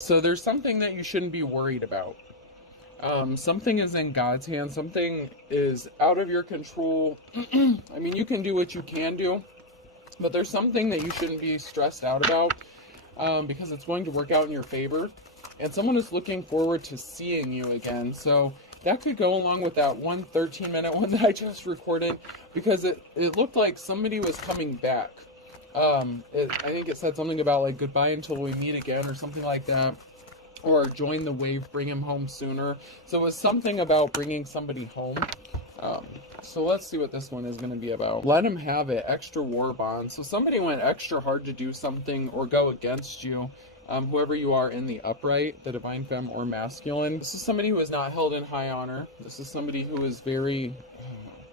So there's something that you shouldn't be worried about. Something is in God's hands. Something is out of your control. I mean, you can do what you can do, but there's something that you shouldn't be stressed out about, because it's going to work out in your favor. And someone is looking forward to seeing you again. So that could go along with that 13-minute one that I just recorded, because it looked like somebody was coming back. I think it said something about like goodbye until we meet again or something like that. Or join the wave, bring him home sooner. So it was something about bringing somebody home. So let's see what this one is going to be about. Let him have it. Extra war bond. So somebody went extra hard to do something or go against you. Whoever you are in the upright, the divine femme or masculine. This is somebody who is not held in high honor. This is somebody who is very...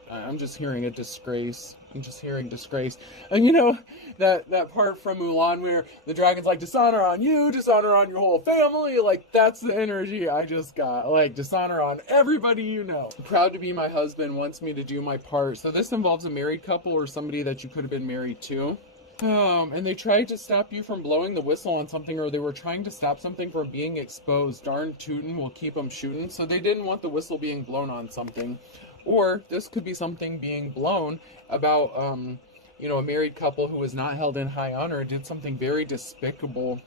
I'm just hearing a disgrace. I'm just hearing disgrace. And you know, that part from Mulan where the dragon's like, dishonor on you, dishonor on your whole family. Like, that's the energy I just got. Like, dishonor on everybody you know. Proud to be my husband, wants me to do my part. So this involves a married couple or somebody that you could have been married to. And they tried to stop you from blowing the whistle on something, or they were trying to stop something from being exposed. Darn tootin' will keep them shooting. So they didn't want the whistle being blown on something. Or this could be something being blown about, you know, a married couple who was not held in high honor, did something very despicable,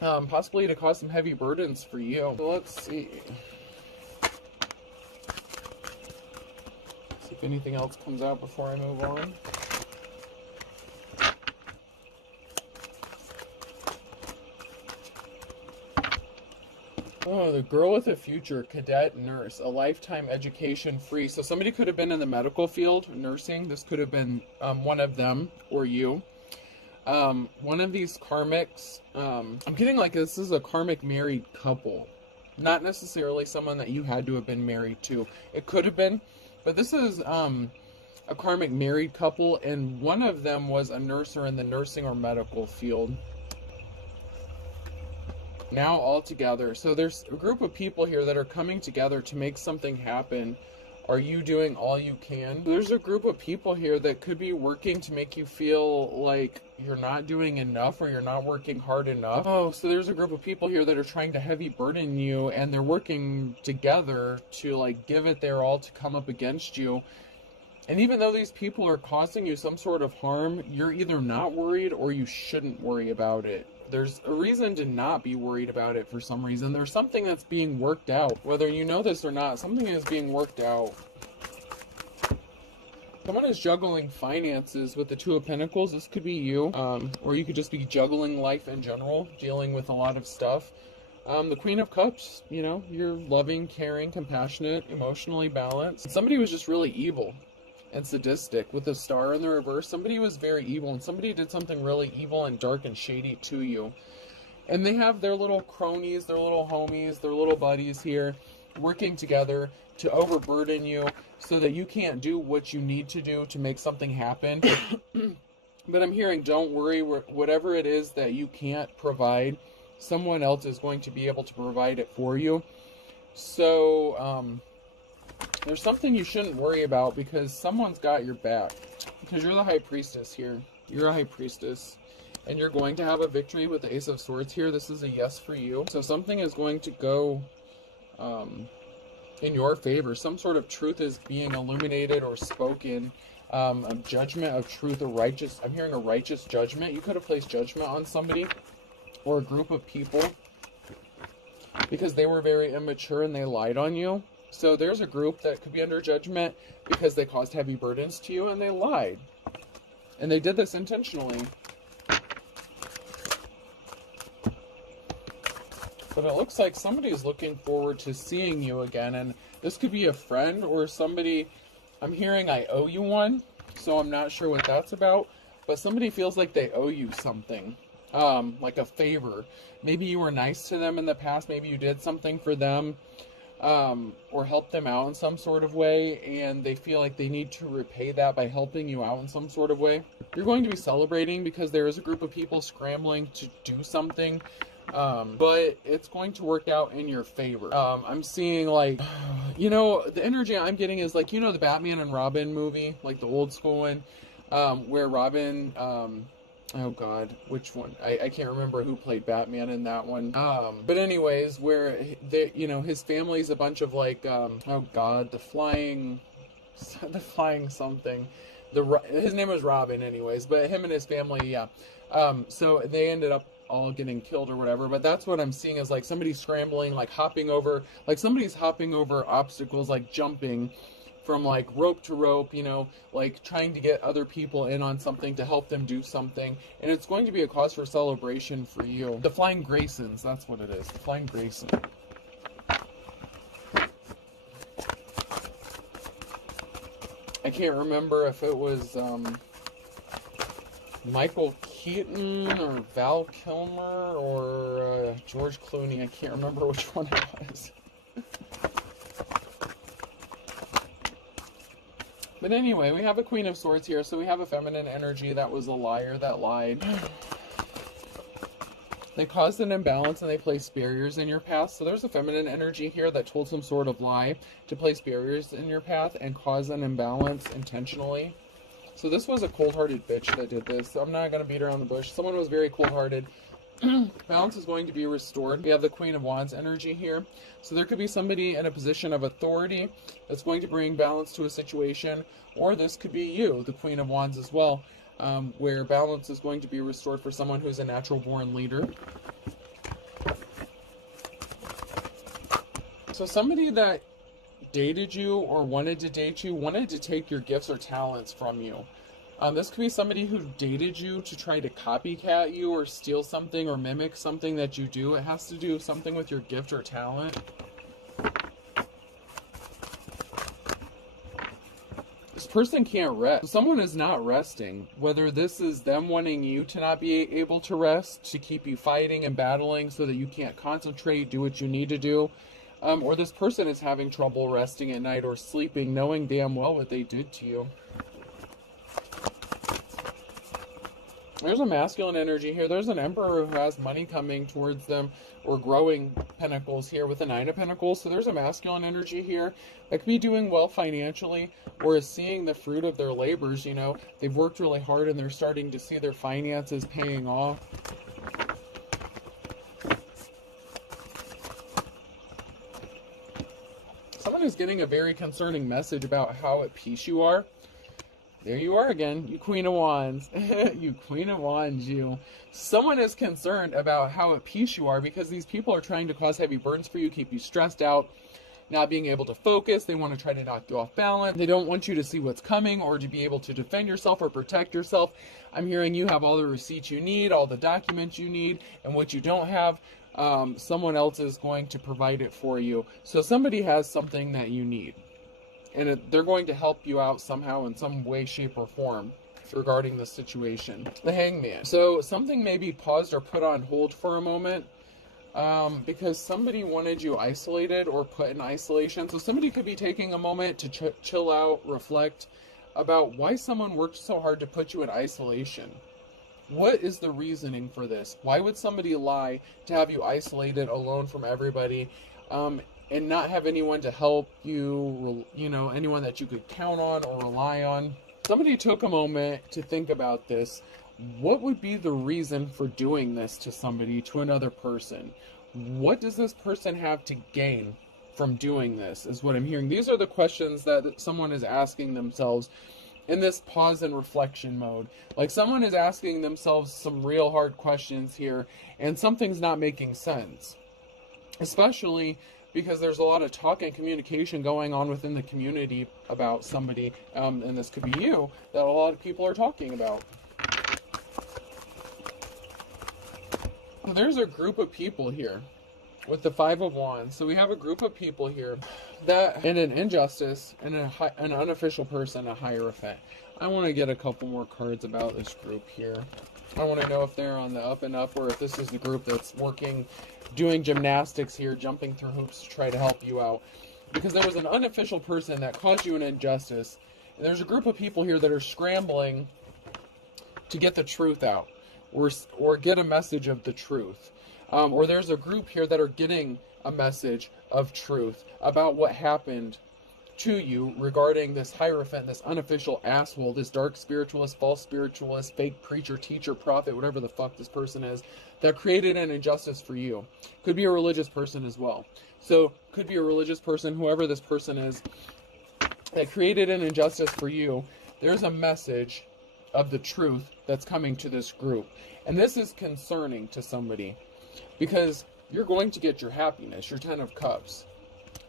possibly to cause some heavy burdens for you. So let's see. See if anything else comes out before I move on. Oh, the girl with a future, cadet nurse, a lifetime education free. So somebody could have been in the medical field, nursing. This could have been one of them or you. One of these karmics, I'm getting like this is a karmic married couple. Not necessarily someone that you had to have been married to. It could have been, but this is a karmic married couple, and one of them was a nurse or in the nursing or medical field. Now all together. So there's a group of people here that are coming together to make something happen. Are you doing all you can? There's a group of people here that could be working to make you feel like you're not doing enough or you're not working hard enough. Oh, so there's a group of people here that are trying to heavy burden you, and they're working together to like give it their all to come up against you. And even though these people are causing you some sort of harm, you're either not worried or you shouldn't worry about it. There's a reason to not be worried about it for some reason. There's something that's being worked out. Whether you know this or not, something is being worked out. Someone is juggling finances with the Two of Pentacles. This could be you, or you could just be juggling life in general, dealing with a lot of stuff. The Queen of Cups, you know, you're loving, caring, compassionate, emotionally balanced. Somebody was just really evil and sadistic with the Star in the reverse. Somebody was very evil, and somebody did something really evil and dark and shady to you. And they have their little cronies, their little homies, their little buddies here working together to overburden you so that you can't do what you need to do to make something happen. But I'm hearing, don't worry, whatever it is that you can't provide, someone else is going to be able to provide it for you. So, there's something you shouldn't worry about because someone's got your back. Because you're the High Priestess here. You're a High Priestess. And you're going to have a victory with the Ace of Swords here. This is a yes for you. So something is going to go in your favor. Some sort of truth is being illuminated or spoken. A judgment of truth, a righteous... I'm hearing a righteous judgment. You could have placed judgment on somebody or a group of people because they were very immature and they lied on you. So there's a group that could be under judgment because they caused heavy burdens to you and they lied. And they did this intentionally. But it looks like somebody's looking forward to seeing you again. And this could be a friend or somebody. I'm hearing I owe you one. So I'm not sure what that's about. But somebody feels like they owe you something. Like a favor. Maybe you were nice to them in the past. Maybe you did something for them. Or help them out in some sort of way, and they feel like they need to repay that by helping you out in some sort of way. You're going to be celebrating because there is a group of people scrambling to do something, but it's going to work out in your favor. I'm seeing like, you know, the energy I'm getting is like, you know, the Batman and Robin movie, like the old school one, where Robin Oh God, which one? I can't remember who played Batman in that one. But anyways, where they, you know, his family's a bunch of like, oh God, the flying something. His name was Robin, anyways. But him and his family, yeah. So they ended up all getting killed or whatever. But that's what I'm seeing is like somebody scrambling, like hopping over, like somebody's hopping over obstacles, like jumping from like rope to rope, you know, like trying to get other people in on something to help them do something. And it's going to be a cause for celebration for you. The Flying Graysons, that's what it is. The Flying Grayson. I can't remember if it was Michael Keaton or Val Kilmer or George Clooney. I can't remember which one it was. But anyway, we have a Queen of Swords here, so we have a feminine energy that was a liar, that lied. They caused an imbalance and they placed barriers in your path. So there's a feminine energy here that told some sort of lie to place barriers in your path and cause an imbalance intentionally. So this was a cold-hearted bitch that did this. I'm not going to beat around the bush. Someone was very cold-hearted. Balance is going to be restored. We have the Queen of Wands energy here. So there could be somebody in a position of authority that's going to bring balance to a situation. Or this could be you, the Queen of Wands as well, where balance is going to be restored for someone who's a natural-born leader. So somebody that dated you or wanted to date you wanted to take your gifts or talents from you. This could be somebody who dated you to try to copycat you or steal something or mimic something that you do. It has to do something with your gift or talent. This person can't rest. Someone is not resting. Whether this is them wanting you to not be able to rest, to keep you fighting and battling so that you can't concentrate, do what you need to do. Or this person is having trouble resting at night or sleeping, knowing damn well what they did to you. There's a masculine energy here. There's an emperor who has money coming towards them or growing pentacles here with the Nine of Pentacles. So there's a masculine energy here that could be doing well financially or is seeing the fruit of their labors. You know, they've worked really hard and they're starting to see their finances paying off. Someone is getting a very concerning message about how at peace you are. There you are again, you Queen of Wands. You Queen of Wands, you. Someone is concerned about how at peace you are because these people are trying to cause heavy burdens for you, keep you stressed out, not being able to focus. They want to try to knock you off balance. They don't want you to see what's coming or to be able to defend yourself or protect yourself. I'm hearing you have all the receipts you need, all the documents you need, and what you don't have, someone else is going to provide it for you. So somebody has something that you need. And they're going to help you out somehow in some way, shape, or form regarding the situation. The Hangman. So something may be paused or put on hold for a moment because somebody wanted you isolated or put in isolation. So somebody could be taking a moment to chill out, reflect about why someone worked so hard to put you in isolation. What is the reasoning for this? Why would somebody lie to have you isolated, alone from everybody? And not have anyone to help you, you know, anyone that you could count on or rely on. Somebody took a moment to think about this. What would be the reason for doing this to somebody, to another person? What does this person have to gain from doing this, is what I'm hearing. These are the questions that someone is asking themselves in this pause and reflection mode. Like someone is asking themselves some real hard questions here, and something's not making sense. Especially because there's a lot of talk and communication going on within the community about somebody, and this could be you, that a lot of people are talking about. There's a group of people here with the Five of Wands. So we have a group of people here that, in an injustice, and an unofficial person, a Hierophant. I want to get a couple more cards about this group here. I want to know if they're on the up and up, or if this is the group that's working, doing gymnastics here, jumping through hoops to try to help you out. Because there was an unofficial person that caused you an injustice, and there's a group of people here that are scrambling to get the truth out, or get a message of the truth. Or there's a group here that are getting a message of truth about what happened to you regarding this Hierophant, this unofficial asshole, this dark spiritualist, false spiritualist, fake preacher, teacher, prophet, whatever the fuck this person is, that created an injustice for you. Could be a religious person as well. So, could be a religious person, whoever this person is, that created an injustice for you. There's a message of the truth that's coming to this group. And this is concerning to somebody, because you're going to get your happiness, your 10 of Cups.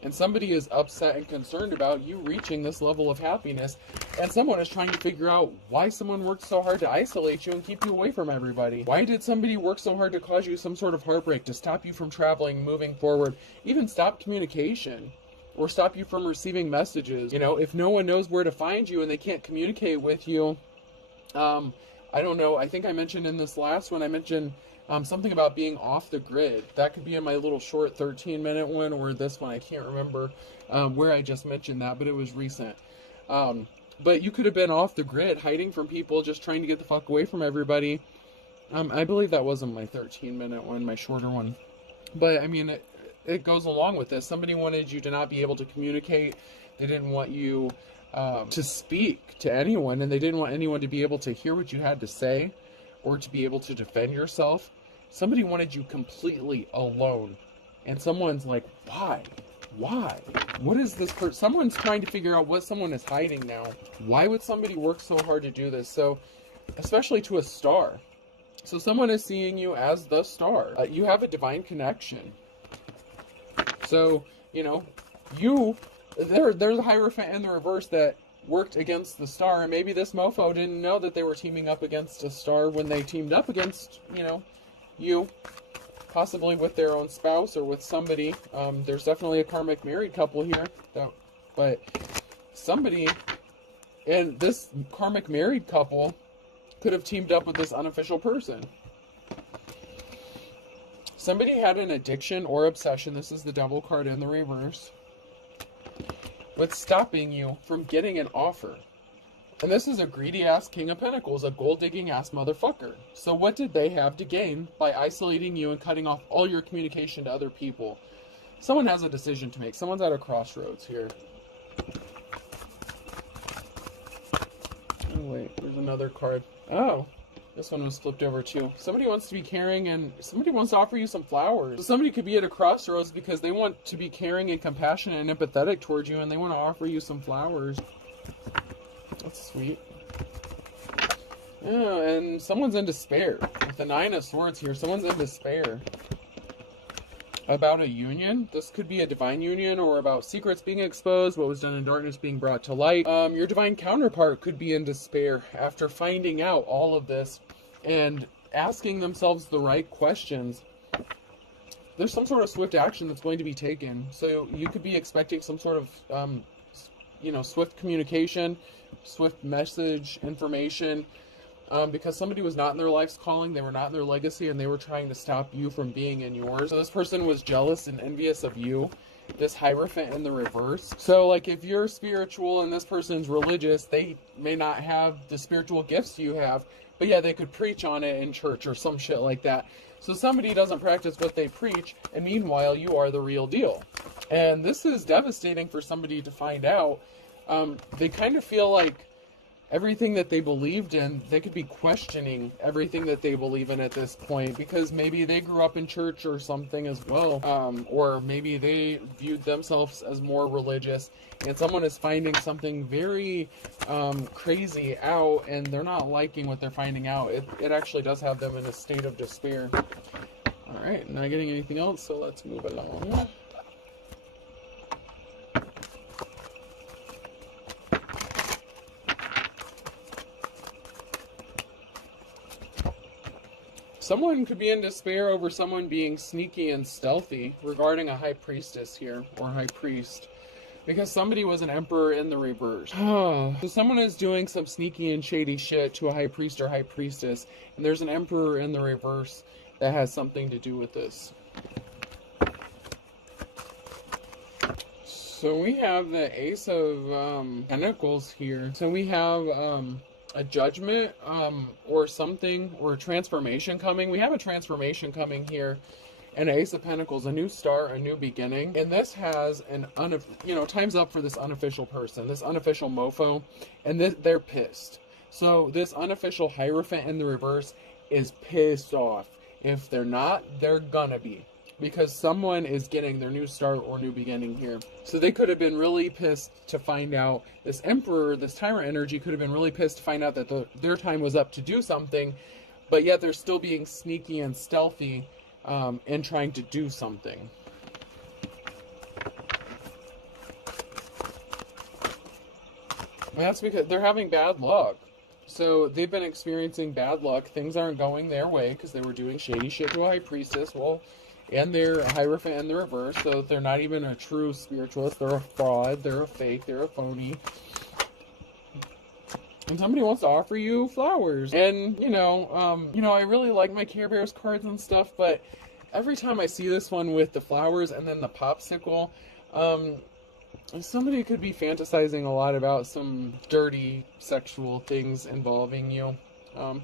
And somebody is upset and concerned about you reaching this level of happiness. And someone is trying to figure out why someone worked so hard to isolate you and keep you away from everybody. Why did somebody work so hard to cause you some sort of heartbreak, to stop you from traveling, moving forward, even stop communication, or stop you from receiving messages? You know, if no one knows where to find you and they can't communicate with you, I don't know, I think I mentioned in this last one, I mentioned something about being off the grid. That could be in my little short 13-minute one, or this one, I can't remember where I just mentioned that, but it was recent. But you could have been off the grid, hiding from people, just trying to get the fuck away from everybody. I believe that wasn't my 13-minute one, my shorter one. But, I mean, it goes along with this. Somebody wanted you to not be able to communicate. They didn't want you to speak to anyone, and they didn't want anyone to be able to hear what you had to say, or to be able to defend yourself. Somebody wanted you completely alone. And someone's like, why? Why? What is this person? Someone's trying to figure out what someone is hiding now. Why would somebody work so hard to do this? So, especially to a star. So someone is seeing you as the star. You have a divine connection. So, you know, there's a Hierophant in the reverse that worked against the star, and maybe this mofo didn't know that they were teaming up against a star when they teamed up against, you, possibly with their own spouse or with somebody. There's definitely a karmic married couple here, but somebody, and this karmic married couple could have teamed up with this unofficial person. Somebody had an addiction or obsession, this is the Devil card in the reverse, with stopping you from getting an offer. And this is a greedy-ass King of Pentacles, a gold-digging-ass motherfucker. So what did they have to gain by isolating you and cutting off all your communication to other people? Someone has a decision to make. Someone's at a crossroads here. Oh, wait, there's another card. Oh, this one was flipped over too. Somebody wants to be caring, and somebody wants to offer you some flowers. So somebody could be at a crossroads because they want to be caring and compassionate and empathetic towards you, and they want to offer you some flowers. That's sweet. Yeah, and someone's in despair. With the 9 of Swords here, someone's in despair about a union. This could be a divine union, or about secrets being exposed, what was done in darkness being brought to light. Your divine counterpart could be in despair after finding out all of this and asking themselves the right questions. There's some sort of swift action that's going to be taken. So you could be expecting some sort of, swift communication, swift message, information, because somebody was not in their life's calling, they were not in their legacy, and they were trying to stop you from being in yours. So this person was jealous and envious of you, this Hierophant in the reverse. So, like, if you're spiritual and this person's religious, they may not have the spiritual gifts you have, but yeah, they could preach on it in church or some shit like that. So somebody doesn't practice what they preach, and meanwhile, you are the real deal. And this is devastating for somebody to find out. They kind of feel like everything that they believed in, they could be questioning everything that they believe in at this point, because maybe they grew up in church or something as well, or maybe they viewed themselves as more religious, and someone is finding something very crazy out, and they're not liking what they're finding out. It actually does have them in a state of despair. Alright, not getting anything else, so let's move along. Someone could be in despair over someone being sneaky and stealthy regarding a high priestess here, or high priest, because somebody was an emperor in the reverse. So someone is doing some sneaky and shady shit to a high priest or high priestess, and there's an emperor in the reverse that has something to do with this. So we have the Ace of Pentacles here. So we have a judgment or something, or a transformation coming. We have a transformation coming here, and Ace of Pentacles, a new start, a new beginning. And this has an, time's up for this unofficial person, this unofficial mofo, and they're pissed. So this unofficial Hierophant in the reverse is pissed off. If they're not, they're gonna be. Because someone is getting their new start or new beginning here. So they could have been really pissed to find out, this Emperor, this Tyrant energy could have been really pissed to find out that their time was up to do something, but yet they're still being sneaky and stealthy and trying to do something. And that's because they're having bad luck. So they've been experiencing bad luck. Things aren't going their way because they were doing shady shit to a High Priestess. Well, and they're a Hierophant in the reverse, so they're not even a true spiritualist. They're a fraud. They're a fake. They're a phony. And somebody wants to offer you flowers. And, I really like my Care Bears cards and stuff, but every time I see this one with the flowers and then the popsicle, somebody could be fantasizing a lot about some dirty sexual things involving you. So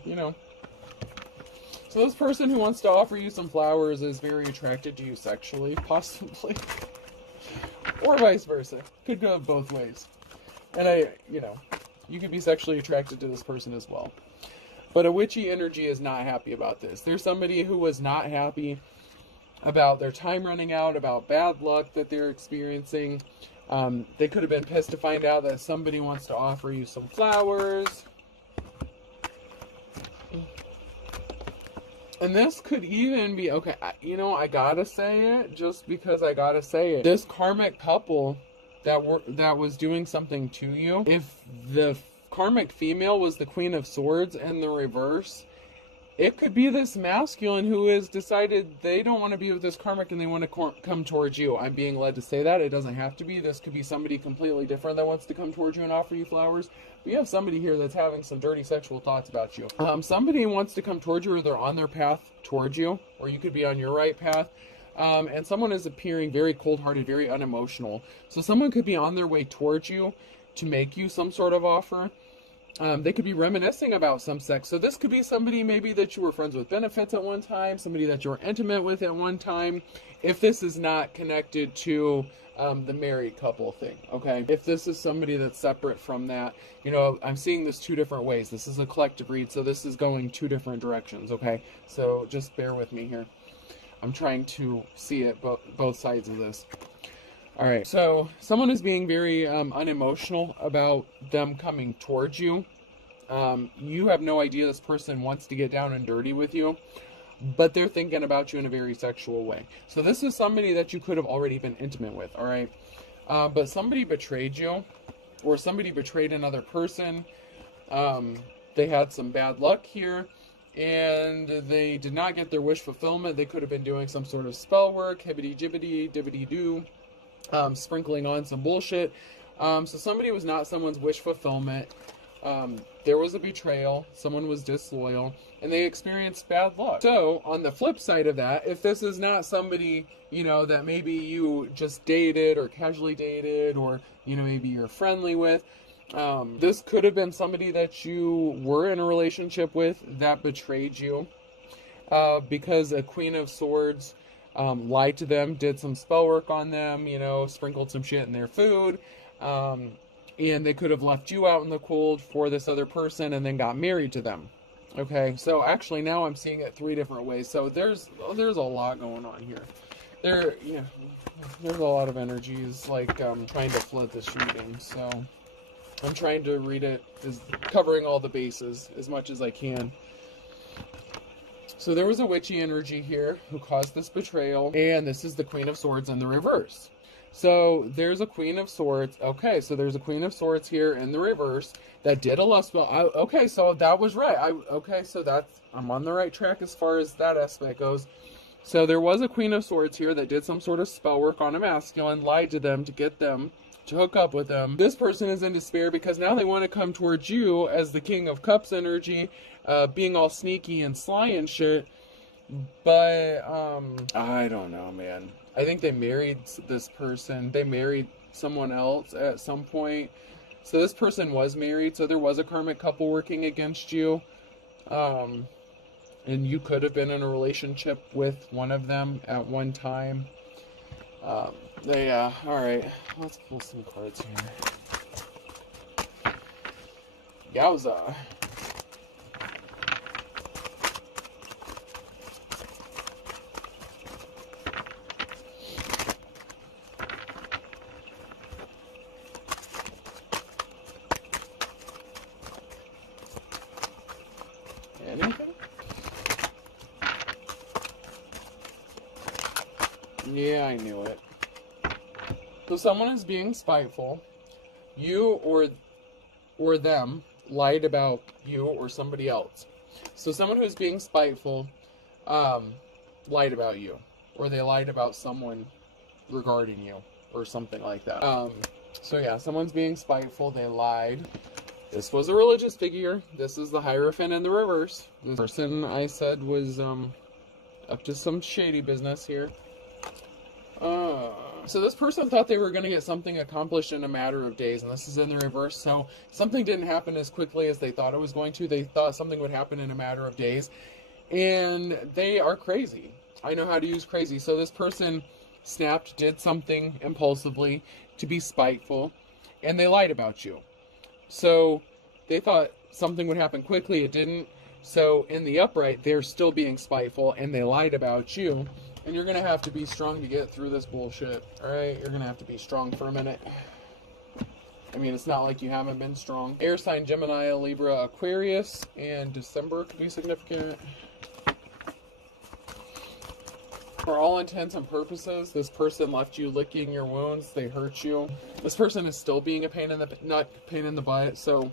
this person who wants to offer you some flowers is very attracted to you sexually, possibly. Or vice versa. Could go both ways. And you could be sexually attracted to this person as well. But a witchy energy is not happy about this. There's somebody who was not happy about their time running out, about bad luck that they're experiencing. They could have been pissed to find out that somebody wants to offer you some flowers. And this could even be, okay, I gotta say it, just because I gotta say it. This karmic couple that was doing something to you, if the karmic female was the Queen of Swords in the reverse, it could be this masculine who has decided they don't want to be with this karmic and they want to come towards you. I'm being led to say that. It doesn't have to be. This could be somebody completely different that wants to come towards you and offer you flowers. But you have somebody here that's having some dirty sexual thoughts about you. Somebody wants to come towards you, or they're on their path towards you, or you could be on your right path. And someone is appearing very cold-hearted, very unemotional. So someone could be on their way towards you to make you some sort of offer. They could be reminiscing about some sex. So this could be somebody maybe that you were friends with benefits at one time, somebody that you were intimate with at one time, if this is not connected to the married couple thing, okay? If this is somebody that's separate from that, I'm seeing this two different ways. This is a collective read, so this is going two different directions, okay? So just bear with me here. I'm trying to see it, both sides of this. All right, so someone is being very unemotional about them coming towards you. You have no idea this person wants to get down and dirty with you, but they're thinking about you in a very sexual way. So this is somebody that you could have already been intimate with, all right? But somebody betrayed you, or somebody betrayed another person. They had some bad luck here, and they did not get their wish fulfillment. They could have been doing some sort of spell work, hibbity-jibbity, dibbity-doo. Sprinkling on some bullshit. So somebody was not someone's wish fulfillment. There was a betrayal. Someone was disloyal. And they experienced bad luck. So, on the flip side of that, if this is not somebody, that maybe you just dated or casually dated, or, maybe you're friendly with, this could have been somebody that you were in a relationship with that betrayed you. Because a Queen of Swords lied to them, did some spell work on them, sprinkled some shit in their food, and they could have left you out in the cold for this other person and then got married to them. Okay, so actually now I'm seeing it three different ways. So there's a lot going on here. There's a lot of energies trying to flood this reading. So I'm trying to read it as covering all the bases as much as I can. So there was a witchy energy here who caused this betrayal, and this is the Queen of Swords in the reverse. So there's a Queen of Swords. Okay, so there's a Queen of Swords here in the reverse that did a lust spell. Okay, so that was right. I'm on the right track as far as that aspect goes. So there was a Queen of Swords here that did some sort of spell work on a masculine, lied to them to get them to hook up with them. This person is in despair because now they want to come towards you as the King of Cups energy, being all sneaky and sly and shit. But I don't know, man. I think they married this person. They married someone else at some point. So this person was married, so there was a karmic couple working against you. And and you could have been in a relationship with one of them at one time. All right, let's pull some cards here. Yowza. Anything? Yeah, I knew it. So someone is being spiteful. You or them lied about you or somebody else. So someone who's being spiteful lied about you, or they lied about someone regarding you or something like that. So yeah, someone's being spiteful, they lied. This was a religious figure. This is the Hierophant in the reverse. This person I said was up to some shady business here. So this person thought they were going to get something accomplished in a matter of days, and this is in the reverse. So something didn't happen as quickly as they thought it was going to. They thought something would happen in a matter of days, and they are crazy. I know how to use crazy. So this person snapped, did something impulsively to be spiteful, and they lied about you. So they thought something would happen quickly. It didn't. So in the upright, they're still being spiteful, and they lied about you. And you're going to have to be strong to get through this bullshit, alright? You're going to have to be strong for a minute. I mean, it's not like you haven't been strong. Air sign, Gemini, Libra, Aquarius, and December could be significant. For all intents and purposes, this person left you licking your wounds. They hurt you. This person is still being a pain in the butt. So,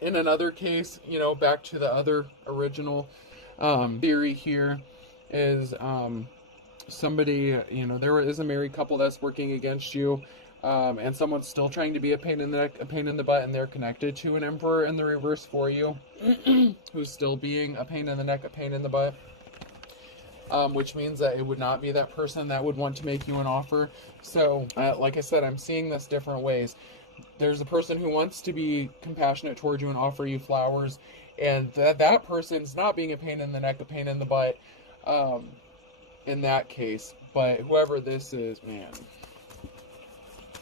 in another case, you know, back to the other original theory here, is somebody, you know, there is a married couple that's working against you, and someone's still trying to be a pain in the neck, a pain in the butt, and they're connected to an Emperor in the reverse for you, who's still being a pain in the neck, a pain in the butt, which means that it would not be that person that would want to make you an offer. So, like I said, I'm seeing this different ways. There's a person who wants to be compassionate towards you and offer you flowers, and that person's not being a pain in the neck, a pain in the butt, in that case. But whoever this is, man,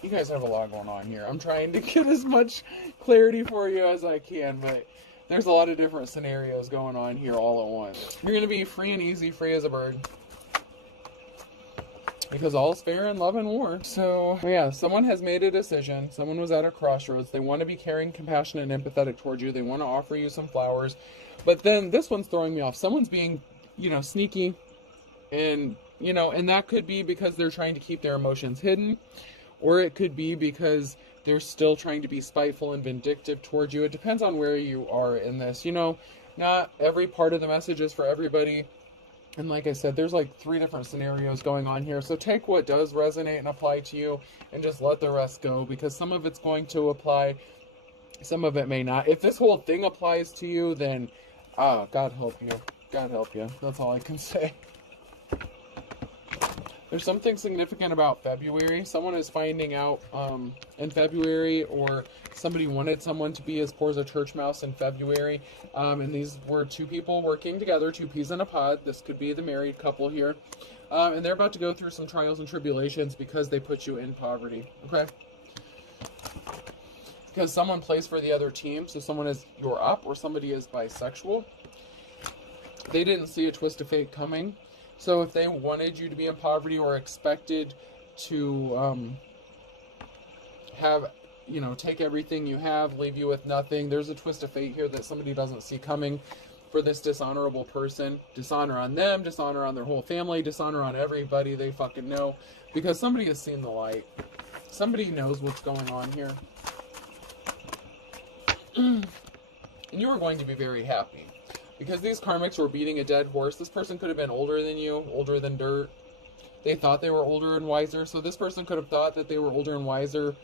you guys have a lot going on here. I'm trying to get as much clarity for you as I can, but there's a lot of different scenarios going on here all at once. You're going to be free and easy, free as a bird, because all's fair in love and war. So yeah, someone has made a decision. Someone was at a crossroads. They want to be caring, compassionate, and empathetic towards you. They want to offer you some flowers. But then this one's throwing me off. Someone's being, you know, sneaky. And, you know, and that could be because they're trying to keep their emotions hidden. Or it could be because they're still trying to be spiteful and vindictive towards you. It depends on where you are in this. You know, not every part of the message is for everybody. And like I said, there's like 3 different scenarios going on here. So take what does resonate and apply to you, and just let the rest go, because some of it's going to apply, some of it may not. If this whole thing applies to you, then God help you. God help you. That's all I can say. There's something significant about February. Someone is finding out in February, or somebody wanted someone to be as poor as a church mouse in February. And these were 2 people working together, 2 peas in a pod. This could be the married couple here. And they're about to go through some trials and tribulations because they put you in poverty. Okay? Because someone plays for the other team. So someone is, you're up, or somebody is bisexual. They didn't see a twist of fate coming. So if they wanted you to be in poverty, or expected to have, you know, take everything you have, leave you with nothing, there's a twist of fate here that somebody doesn't see coming for this dishonorable person. Dishonor on them, dishonor on their whole family, dishonor on everybody they fucking know, because somebody has seen the light. Somebody knows what's going on here. And you are going to be very happy. Because these karmics were beating a dead horse. This person could have been older than you, older than dirt. They thought they were older and wiser. So this person could have thought that they were older and wiser.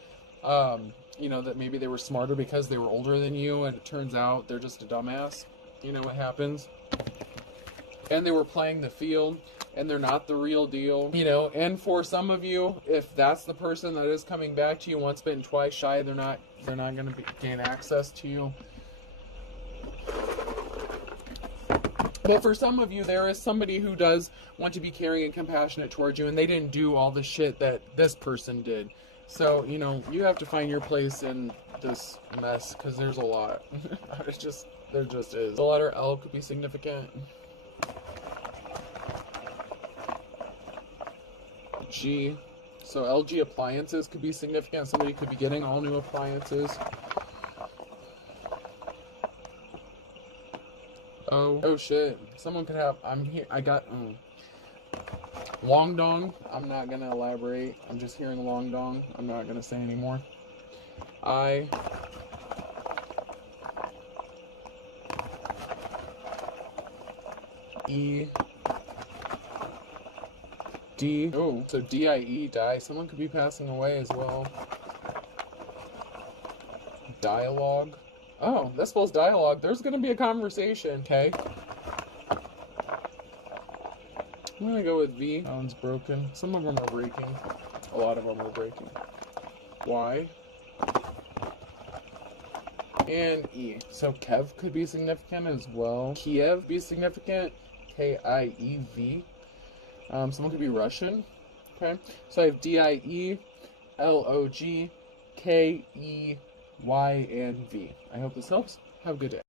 You know, that maybe they were smarter because they were older than you. And it turns out they're just a dumbass. You know what happens. And they were playing the field. And they're not the real deal. You know, and for some of you, if that's the person that is coming back to you once bitten, twice shy, they're not going to gain access to you. But for some of you, there is somebody who does want to be caring and compassionate towards you, and they didn't do all the shit that this person did. So, you know, you have to find your place in this mess, because there's a lot. There just is. The letter L could be significant. G. So LG appliances could be significant. Somebody could be getting all new appliances. Oh shit. Someone could have, long dong. I'm not gonna elaborate. I'm just hearing long dong. I'm not gonna say anymore. I. E. D. Oh, so D-I-E, die. Someone could be passing away as well. Dialogue. Oh, that spells dialogue. There's gonna be a conversation, okay? I'm gonna go with V. That one's broken. Some of them are breaking. A lot of them are breaking. Y. And E. So Kev could be significant as well. Kiev be significant. K-I-E-V. Someone could be Russian. Okay. So I have D-I-E, L-O-G, K-E-Y, and V. I hope this helps. Have a good day.